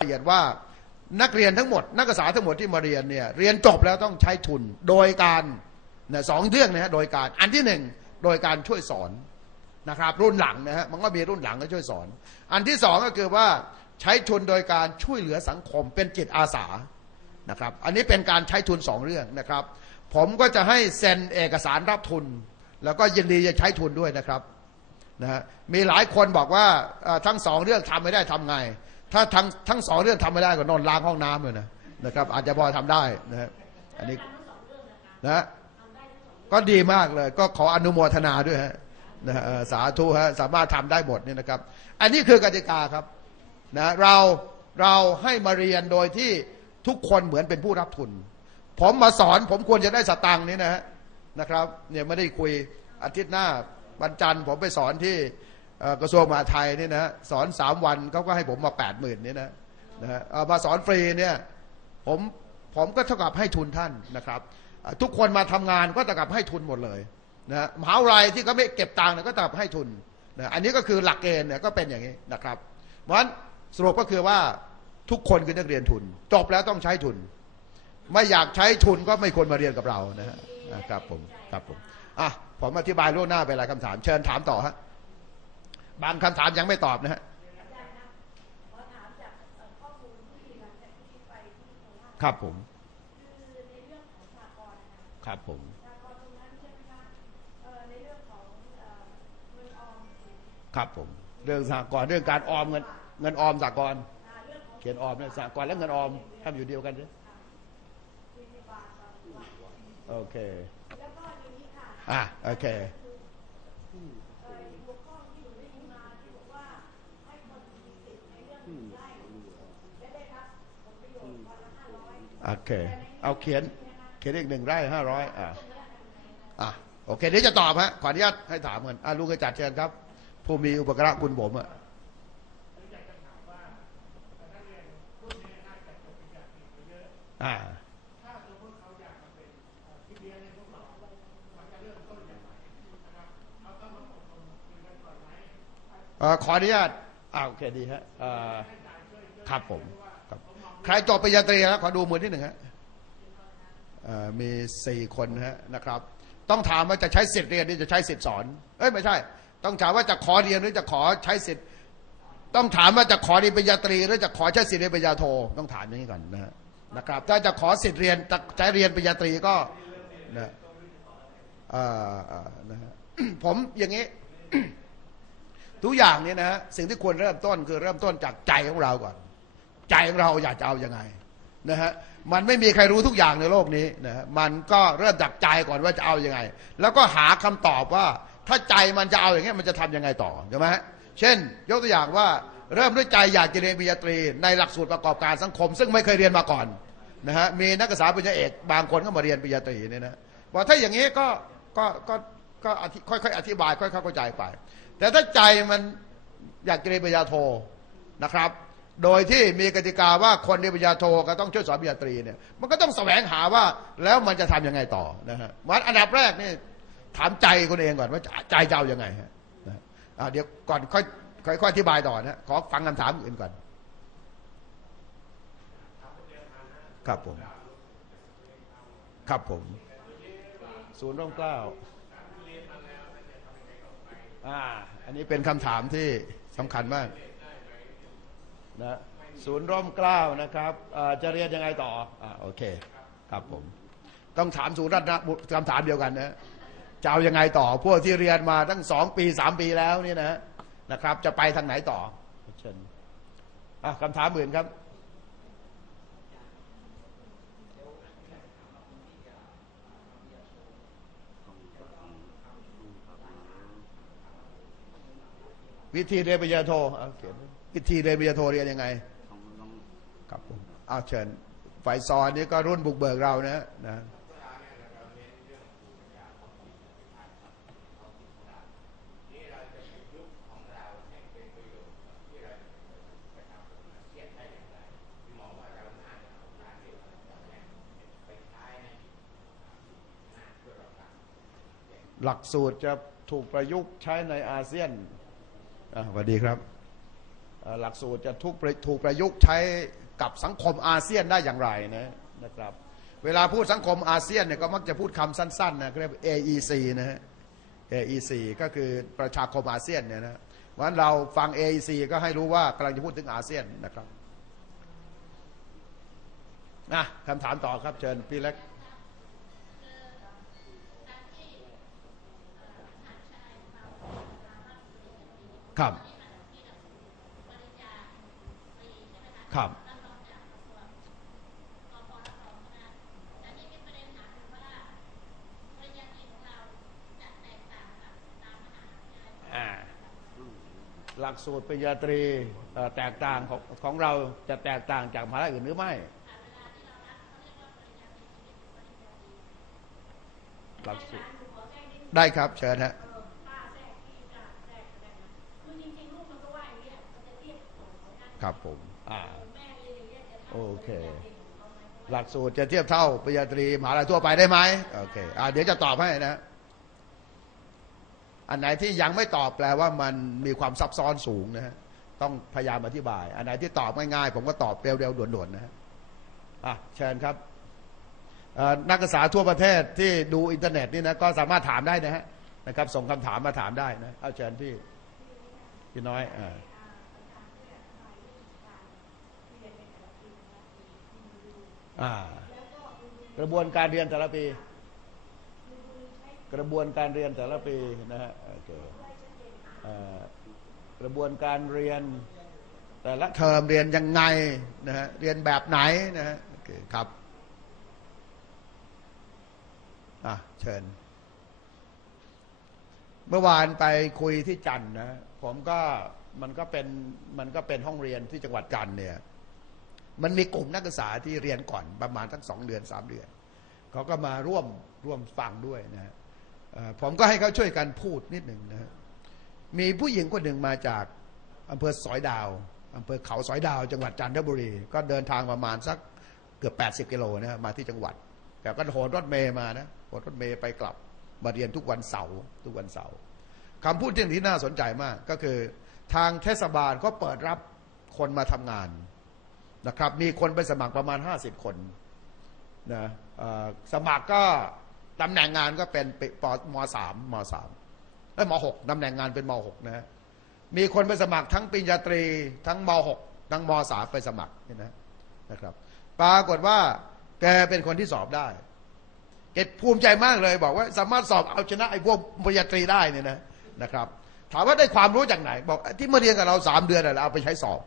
ละเอียดว่านักเรียนทั้งหมด นักศึกษาทั้งหมดที่มาเรียนเนี่ยเรียนจบแล้วต้องใช้ทุนโดยการเนี่ยสองเรื่องนะฮะโดยการอันที่หนึ่งโดยการช่วยสอนนะครับรุ่นหลังนะฮะมันก็มีรุ่นหลังก็ช่วยสอน อันที่สองก็คือว่าใช้ทุนโดยการช่วยเหลือสังคมเป็นจิตอาสานะครับอันนี้เป็นการใช้ทุนสองเรื่องนะครับ ผมก็จะให้เซ็นเอกสารรับทุน แล้วก็ยินดีจะใช้ทุนด้วยนะครับนะฮะมีหลายคนบอกว่าทั้งสองเรื่องทำไม่ได้ทำไง ถ้าทั้งทั้งสองเรื่องทำไม่ได้ก็นอนล้างห้องน้ำเลยนะนะครับ อาจจะพอทำได้นะฮะอันนี้นะก็ดีมากเลย ก็ขออนุโมทนาด้วยฮะนะสาธุฮะสามารถทำได้หมดเนี่ยนะครับ อันนี้คือกติกาครับนะเราเราให้มาเรียนโดยที่ทุกคนเหมือนเป็นผู้รับทุน ผมมาสอนผมควรจะได้สตังค์นี่นะฮะนะครับเนี่ยไม่ได้คุยอาทิตย์หน้าวันจันทร์ผมไปสอนที่ กระทรวงมหาดไทยนี่นะสอนสามวันเขาก็ให้ผมมาแปดหมื่นนี่นะนะฮะเอามาสอนฟรีเนี่ยผมผมก็เท่ากับให้ทุนท่านนะครับ ทุกคนมาทำงานก็เท่ากับให้ทุนหมดเลยนะมหาวิทยาลัยที่เขาไม่เก็บตังค์เนี่ยก็เท่ากับให้ทุนนะอันนี้ก็คือหลักเกณฑ์เนี่ยก็เป็นอย่างนี้นะครับ เพราะฉะนั้นสรุปก็คือว่าทุกคนคือนักเรียนทุน จบแล้วต้องใช้ทุน ไม่อยากใช้ทุนก็ไม่ควรมาเรียนกับเรานะฮะครับผมครับผมอะผมอธิบายล่วงหน้าไปหลายคำถาม เชิญถามต่อฮะ บางคำถามยังไม่ตอบนะฮะครับผมครับผมครับผม เรื่องสหกรณ์เรื่องการออมเงินเงินออมสหกรณ์เขียนออมเนี่ยสหกรณ์และเงินออมทำอยู่เดียวกันใช่โอเคอะโอเค โอเค เอาเขียน เขียนอีกหนึ่งไร่ห้าร้อยอะอะโอเคเดี๋ยวจะตอบฮะขออนุญาตให้ถามกันอะลุงกระจัดเชิญครับ ผู้มีอุปการะคุณผมอะอ่าขออนุญาตอ่าโอเคดีฮะครับผม ใครจบปริญญาตรีครับขอดูมือที่หนึ่งฮะมีสี่คนฮะนะครับ ต้องถามว่าจะใช้สิทธิ์เรียนหรือจะใช้สิทธิ์สอนเอ้ยไม่ใช่ ต้องถามว่าจะขอเรียนหรือจะขอใช้สิทธิ์ต้องถามว่าจะขอเรียนปริญญาตรี หรือจะขอใช้สิทธิ์เรียนปริญญาโทต้องถามอย่างนี้ก่อนนะฮะนะครับ ถ้าจะขอสิทธิ์เรียนจะใช้เรียนปริญญาตรีก็นะนะฮะผมอย่างนี้ทุกอย่างเนี่ยนะฮะสิ่งที่ควรเริ่มต้นคือเริ่มต้นจากใจของเราก่อน ใจของเราอยากจะเอาอยัางไงนะฮะมันไม่มีใครรู้ทุกอย่างในโลกนี้นะฮะมันก็เริ่มจากใจก่อนว่าจะเอาอยัางไง แล้วก็หาคำตอบว่า ถ้าใจมันจะเอาอย่างเงี้ยมันจะทำยังไงต่อใช่ไหมเช่น ยกตัวอย่างว่าเริ่มด้วยใจอยากจะเรียนปริญญาตรี ในหลักสูตรประกอบการสังคม ซึ่งไม่เคยเรียนมาก่อนนะฮะมีนักศึกษาปริญญาเอกบางคนก็มาเรียนปริญญาตรีเนี่ยนะว่าถ้าอย่างนี้ก็ก็ก็ก็ค่อยๆอธิบายค่อยๆเข้าใจไป แต่ถ้าใจมันอยากเรียนปริญญาโทนะครับ โดยที่มีกติกาว่าคนเรียนปริญญาโทก็ต้องช่วยสอนปริญญาตรีเนี่ยมันก็ต้องแสวงหาว่าแล้วมันจะทำยังไงต่อนะฮะวันอันดับแรกนี่ถามใจคนเองก่อนว่าใจจะเอายังไงฮะนะเดี๋ยวก่อนค่อยค่อยค่อยอธิบายต่อนะขอฟังคำถามอื่นก่อน ครับผม ครับผม ศูนย์ร่มเกล้าอ่า อันนี้เป็นคำถามที่สำคัญมาก นะศูนย์ร่มเกล้านะครับจะเรียนยังไงต่ออ่าโอเค ครับผม ต้องถามศูนย์รัตนะคำถามเดียวกันนะจะเอายังไงต่อ พวกที่เรียนมาตั้งสองปีสามปีแล้วนี่นะนะครับ จะไปทางไหนต่อเชิญอะคำถามอื่นครับ วิธีเรียนปริญญาโทเอาเขียนวิธีเรียนปริญญาโทเรียนยังไง ครับผมเอาเชิญฝ่ายซอนนี่ก็รุ่นบุกเบิกเรานะนะหลักสูตรจะถูกประยุกต์ใช้ในอาเซียน สวัสดีครับ หลักสูตรจะทุกถูกประยุกต์ใช้กับสังคมอาเซียนได้อย่างไรนะนะครับ เวลาพูดสังคมอาเซียนเนี่ยก็มักจะพูดคำสั้นๆนะเรียก AEC นะฮะ AEC ก็คือประชาคมอาเซียนเนี่ยนะเพราะฉะนั้นเราฟัง AEC ก็ให้รู้ว่ากำลังจะพูดถึงอาเซียนนะครับอะคำถามต่อครับเชิญพี่เล็ก ครับ ครับ อ่า หลักสูตรปริญญาตรีเอ่อแตกต่างของของเราจะแตกต่างจากมหาลัยอื่นหรือไม่ หลักสูตร ได้ครับ เชิญฮะ ครับผมอ่าโอเค หลักสูตรจะเทียบเท่าปริญญาตรีมหาลัยทั่วไปได้ไหมโอเคอ่าเดี๋ยวจะตอบให้นะ อันไหนที่ยังไม่ตอบแปลว่ามันมีความซับซ้อนสูงนะฮะต้องพยายามอธิบาย อันไหนที่ตอบง่ายๆผมก็ตอบเร็วๆด่วนๆนะฮะอะเชิญครับเอ่อนักศึกษาทั่วประเทศที่ดูอินเทอร์เน็ตนี่นะก็สามารถถามได้นะฮะนะครับ ส่งคำถามมาถามได้นะเอาเชิญพี่ พี่น้อยอ่าอ่า กระบวนการเรียนแต่ละปี กระบวนการเรียนแต่ละปีนะฮะโอเคกระบวนการเรียน แต่ละเทอมเรียนยังไงนะฮะเรียนแบบไหนนะฮะโอเคครับอะเชิญ เมื่อวานไปคุยที่จันทร์นะ ผมก็มันก็เป็นมันก็เป็นห้องเรียนที่จังหวัดจันทร์เนี่ย มันมีกลุ่มนักศึกษาที่เรียนก่อนประมาณทั้งสองเดือนสามเดือนเขาก็มาร่วมร่วมฟังด้วยนะฮะผมก็ให้เขาช่วยกันพูดนิดหนึ่งนะฮะมีผู้หญิงคนหนึ่งมาจากอำเภอสอยดาวอำเภอเขาสอยดาว จังหวัดจันทบุรี ก็เดินทางประมาณสักเกือบ 80 กิโลนะฮะมาที่จังหวัด แต่ก็โหนรถเมย์มานะโหนรถเมย์ไปกลับมาเรียนทุกวันเสาร์ทุกวันเสาร์คำพูดที่ที่น่าสนใจมากก็คือ ทางเทศบาลก็เปิดรับคนมาทำงาน นะครับ มีคนไปสมัครประมาณ 50 คนนะสมัครก็ตำแหน่งงานก็เป็นปปมสามมสามเอ้ยมหกตำแหน่งงานเป็นมหกนะมีคนไปสมัครทั้งปริญญาตรี ทั้งมหกทั้งมสามไปสมัครเนี่นะนะครับ ปรากฏว่าแกเป็นคนที่สอบได้เกดภูมิใจมากเลย บอกว่าสามารถสอบเอาชนะไอ้พวกปริญญาตรีได้เนี่ยนะนะครับ ถามว่าได้ความรู้จากไหน บอกที่มาเรียนกับเราสามเดือนน่ะเอาไปใช้สอบ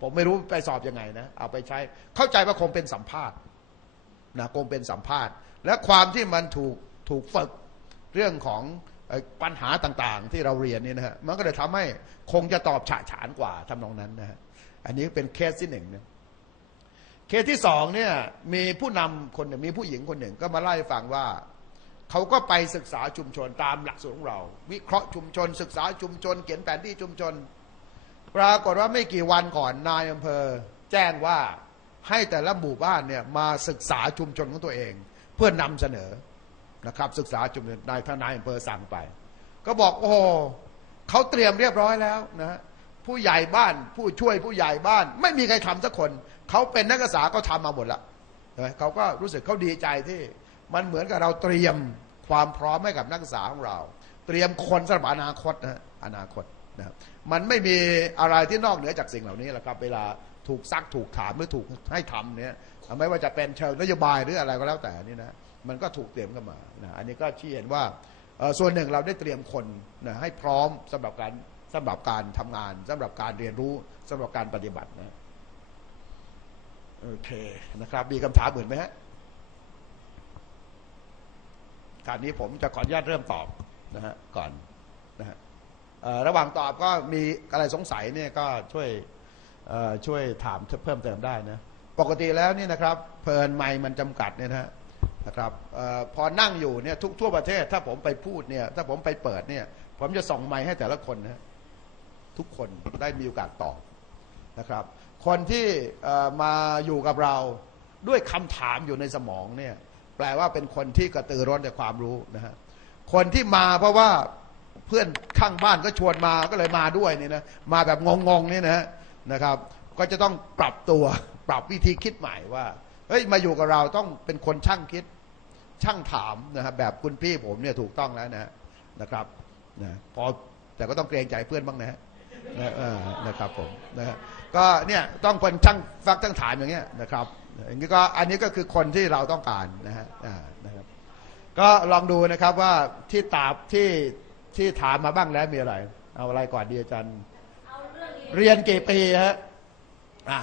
ผมไม่รู้ไปสอบยังไงนะ เอาไปใช้ เข้าใจว่าคงเป็นสัมภาษณ์นะคงเป็นสัมภาษณ์ และความที่มันถูกถูกฝึกเรื่องของปัญหาต่างๆ ที่เราเรียนนี่นะฮะมันก็เลยทำให้คงจะตอบฉะฉานกว่าทำนองนั้นนะฮะอันนี้เป็นเคสที่หนึ่งนะเคสที่สองเนี่ยมีผู้นำคนหนึ่งมีผู้หญิงคนหนึ่งก็มาเล่าให้ฟังว่าเขาก็ไปศึกษาชุมชนตามหลักสูตรของเรา วิเคราะห์ชุมชน ศึกษาชุมชน เขียนแผนที่ชุมชน ปรากฏว่าไม่กี่วันก่อนนายอำเภอ แจ้งว่าให้แต่ละหมู่บ้านเนี่ยมาศึกษาชุมชนของตัวเอง เพื่อนำเสนอนะครับ ศึกษาชุมชนนายท่านนายอำเภอสั่งไป ก็บอกโอ้เขาเตรียมเรียบร้อยแล้วนะผู้ใหญ่บ้านผู้ช่วยผู้ใหญ่บ้าน ไม่มีใครทำสักคน เขาเป็นนักศึกษาก็ทำมาหมดละเขาก็รู้สึกเขาดีใจที่มันเหมือนกับเราเตรียมความพร้อมให้กับนักศึกษาของเรา เตรียมคนสำหรับอนาคตนะฮะอนาคต นะครับมันไม่มีอะไรที่นอกเหนือจากสิ่งเหล่านี้แหละครับ เวลาถูกซักถูกถามหรือถูกให้ทำเนี่ยไม่ว่าจะเป็นเชิงนโยบายหรืออะไรก็แล้วแต่นี่นะมันก็ถูกเตรียมเข้ามานะอันนี้ก็ชี้เห็นว่าส่วนหนึ่งเราได้เตรียมคนนะให้พร้อมสำหรับการสำหรับการทำงานสำหรับการเรียนรู้สำหรับการปฏิบัตินะโอเคนะครับ มีคำถามอื่นไหมฮะการนี้ผมจะขออนุญาตเริ่มตอบนะฮะก่อนนะฮะ ระหว่างตอบก็มีอะไรสงสัยเนี่ยก็ช่วยช่วยถามเพิ่มเติมได้นะปกติแล้วนี่นะครับเพลินไมค์มันจำกัดเนี่ยนะนะครับออพอนั่งอยู่เนี่ยทุกทั่วประเทศ ถ้าผมไปพูดเนี่ยถ้าผมไปเปิดเนี่ยผมจะส่งไมค์ให้แต่ละคนนะทุกคนได้มีโอกาสตอบนะครับ คนที่มาอยู่กับเราด้วยคำถามอยู่ในสมองเนี่ยแปลว่าเป็นคนที่กระตือร้นในความรู้นะฮะคนที่มาเพราะว่า เพื่อนข้างบ้านก็ชวนมาก็เลยมาด้วยนี่นะมาแบบงงๆนี่นะนะครับ ก็จะต้องปรับตัวปรับวิธีคิดใหม่ว่าเฮ้ยมาอยู่กับเราต้องเป็นคนช่างคิดช่างถามนะครับแบบคุณพี่ผมเนี่ยถูกต้องแล้วนะนะครับนะพอแต่ก็ต้องเกรงใจเพื่อนบ้างนะฮะนะนะครับผมนะก็เนี่ยต้องเป็นช่างฟักช่างถามอย่างเงี้ยนะครับอย่างนี้ก็อันนี้ก็คือคนที่เราต้องการนะฮะนะครับ ก็ลองดูนะครับว่าที่ตอบที่ ที่ถามมาบ้างแล้วมีอะไร เอาอะไรก่อนดีอาจารย์เรียนกี่ปีฮะอะ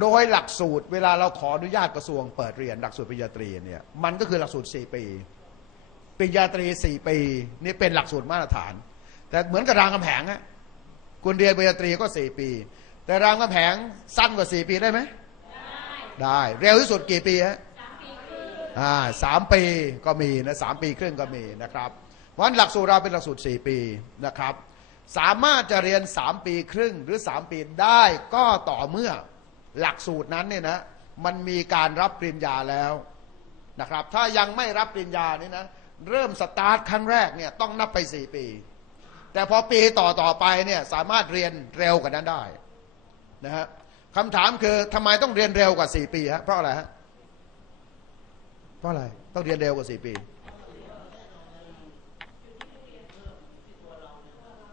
โดยหลักสูตรเวลาเราขออนุญาตกระทรวงเปิดเรียนหลักสูตรปริญญาตรีเนี่ยมันก็คือหลักสูตร4ปีปริญญาตรี4ปีนี่เป็นหลักสูตรมาตรฐาน แต่เหมือนกับรามคำแหงฮะคุณเรียนปริญญาตรีก็4ปี แต่รามคำแหงสั้นกว่า4ปีได้ไหมได้ เร็วที่สุดกี่ปีฮะอ่าสามปีก็มีนะสามปีครึ่งก็มีนะครับ เพราะฉะนั้นหลักสูตรเราเป็นหลักสูตรสี่ปีนะครับ สามารถจะเรียนสามปีครึ่งหรือสามปีได้ก็ต่อเมื่อหลักสูตรนั้นเนี่ยนะมันมีการรับปริญญาแล้วนะครับ ถ้ายังไม่รับปริญญานี่นะเริ่มสตาร์ทครั้งแรกเนี่ยต้องนับไปสี่ปี แต่พอปีต่อต่อไปเนี่ยสามารถเรียนเร็วกว่านั้นได้นะฮะคำถามคือทำไมต้องเรียนเร็วกว่าสี่ปีฮะเพราะอะไรฮะเพราะอะไรต้องเรียนเร็วกว่าสี่ปี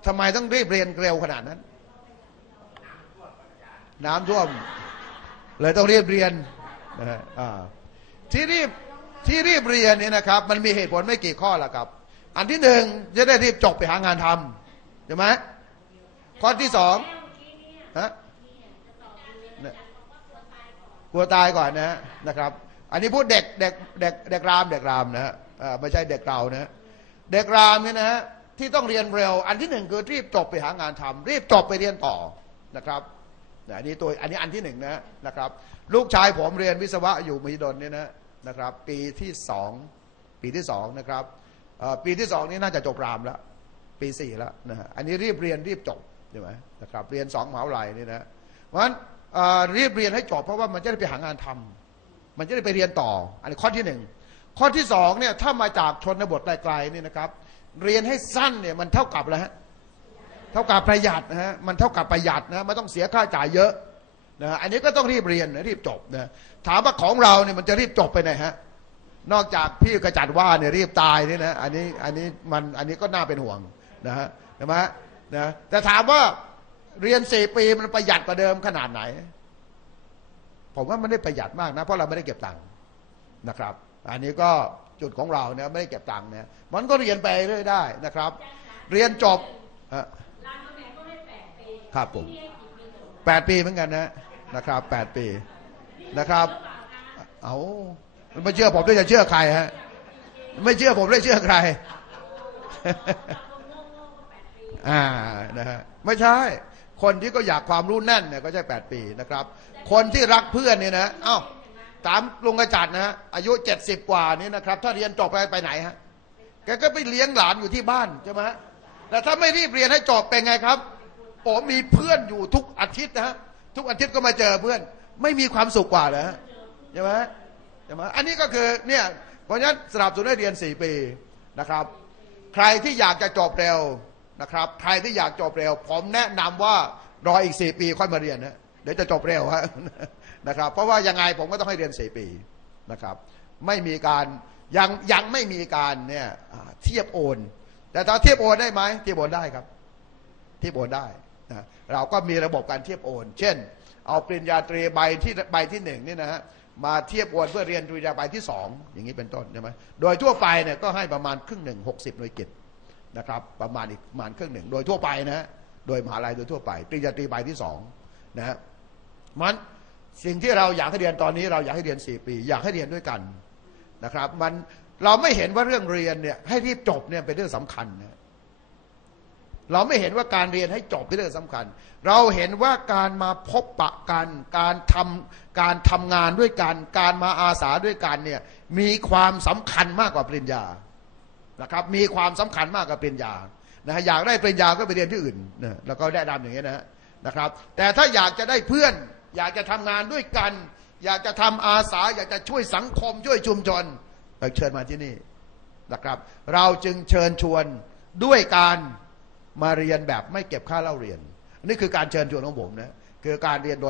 ทำไมต้องรีบเรียนเร็วขนาดนั้น น้ำท่วม เลยต้องรีบเรียนนะฮะอ่าที่รีบที่รีบเรียนเนี่ยนะครับ มันมีเหตุผลไม่กี่ข้อละครับ อันที่หนึ่งจะได้รีบจบไปหางานทำใช่ไหมข้อที่สองฮะเนี่ยกลัวตายก่อนนะนะครับ อันนี้พูดเด็กเด็กเด็กเด็กรามเด็กรามนะฮะอ่าไม่ใช่เด็กเรานะเด็กรามเนี่ยนะฮะ ที่ต้องเรียนเร็ว อันที่หนึ่งคือรีบจบไปหางานทำรีบจบไปเรียนต่อนะครับอันนี้ตัวอันนี้อันที่หนึ่งนะนะครับ ลูกชายผมเรียนวิศวะอยู่มหิดลเนี่ยนะนะครับ ปีที่สองปีที่สองนะครับปีที่สองนี่น่าจะจบรามแล้ว ปีสี่แล้วนะฮะอันนี้รีบเรียนรีบจบใช่ไหมนะครับ เรียนสองมหาวิทยาลัยนี่นะเพราะฉะนั้นเรีบเรียนให้จบเพราะว่ามันจะได้ไปหางานทำมันจะได้ไปเรียนต่อ อันนี้ข้อที่หนึ่งข้อที่สองเนี่ยถ้ามาจากชนบทไกลๆนี่นะครับ เรียนให้สั้นเนี่ยมันเท่ากับอะไรฮะเท่ากับประหยัดนะฮะมันเท่ากับประหยัดนะไมันต้องเสียค่าจ่ายเยอะนะฮะอันนี้ก็ต้องรีบเรียนนะรีบจบนะถามว่าของเราเนี่ยมันจะรีบจบไปไหนฮะนอกจากพี่กระจัดว่าเนี่ยรีบตายนี่นะอันนี้อันนี้มันอันนี้ก็น่าเป็นห่วงนะฮะใช่ไหมะนะแต่ถามว่าเรียนสี่ปีมันประหยัดกว่าเดิมขนาดไหน ผมว่ามันได้ประหยัดมากนะ เพราะเราไม่ได้เก็บตังค์นะครับ อันนี้ก็ จุดของเราเนี่ยไม่ได้เก็บตังค์เนี่ยมันก็เรียนไปเรื่อยได้นะครับ เรียนจบฮะครับผมแปดปีเหมือนกันนะนะครับแปดปีนะครับ เอาไม่เชื่อผมด้วยจะเชื่อใครฮะไม่เชื่อผมได้เชื่อใครอ่านะฮะไม่ใช่ คนที่ก็อยากความรู้แน่นเนี่ยก็ใช่แปดปีนะครับ คนที่รักเพื่อนเนี่ยนะ เอ้า ถามลุงกระจัดนะฮะอายุเจ็ดสิบกว่านี่นะครับ ถ้าเรียนจบไปไปไหนฮะแกก็ไปเลี้ยงหลานอยู่ที่บ้านใช่ไหมแต่ถ้าไม่รีบเรียนให้จบเป็นไงครับโอ้มีเพื่อนอยู่ทุกอาทิตย์นะฮะทุกอาทิตย์ก็มาเจอเพื่อน ไม่มีความสุขกว่าเหรอฮะใช่ไหมใช่ไหมอันนี้ก็คือเนี่ยเพราะฉะนั้นสนับสนุนให้เรียนสี่ปีนะครับ ใครที่อยากจะจบเร็วนะครับ ใครที่อยากจบเร็ว ผมแนะนำว่ารออีกสี่ปีค่อยมาเรียนนะเดี๋ยวจะจบเร็วฮะ นะครับ เพราะว่ายังไงผมก็ต้องให้เรียนสี่ปีนะครับ ไม่มีการยังยังไม่มีการเนี่ยเทียบโอน แต่ถ้าเทียบโอนได้ไหมเทียบโอนได้ครับ เทียบโอนได้นะเราก็มีระบบการเทียบโอน เช่น เอาปริญญาตรีใบที่ใบที่หนึ่งนี่นะฮะมาเทียบโอนเพื่อเรียนปริญญาใบที่สองอย่างนี้เป็นต้นใช่ไหมโดยทั่วไปเนี่ยก็ให้ประมาณครึ่งหนึ่งหกสิบหน่วยกิตนะครับประมาณอีกประมาณครึ่งหนึ่งโดยทั่วไปนะฮะโดยมหาลัยโดยทั่วไปปริญญาตรีใบที่สองนะฮะมัน สิ่งที่เราอยากให้เรียนตอนนี้ เราอยากให้เรียนสี่ปี อยากให้เรียนด้วยกันนะครับ มันเราไม่เห็นว่าเรื่องเรียนเนี่ยให้รีบจบเนี่ยเป็นเรื่องสำคัญนะเราไม่เห็นว่าการเรียนให้จบเป็นเรื่องสำคัญ เราเห็นว่าการมาพบปะกัน การทำการทำงานด้วยกัน การมาอาสาด้วยกันเนี่ยมีความสำคัญมากกว่าปริญญานะครับ มีความสำคัญมากกว่าปริญญานะฮะอยากได้ปริญญาก็ไปเรียนที่อื่นนะแล้วก็ได้ดำอย่างนี้ยนะฮะนะครับ แต่ถ้าอยากจะได้เพื่อน อยากจะทำงานด้วยกัน อยากจะทำอาสา อยากจะช่วยสังคมช่วยชุมชนเราเชิญมาที่นี่นะครับ เราจึงเชิญชวนด้วยการมาเรียนแบบไม่เก็บค่าเล่าเรียน นี่คือการเชิญชวนของผมนะคือการเรียนโดย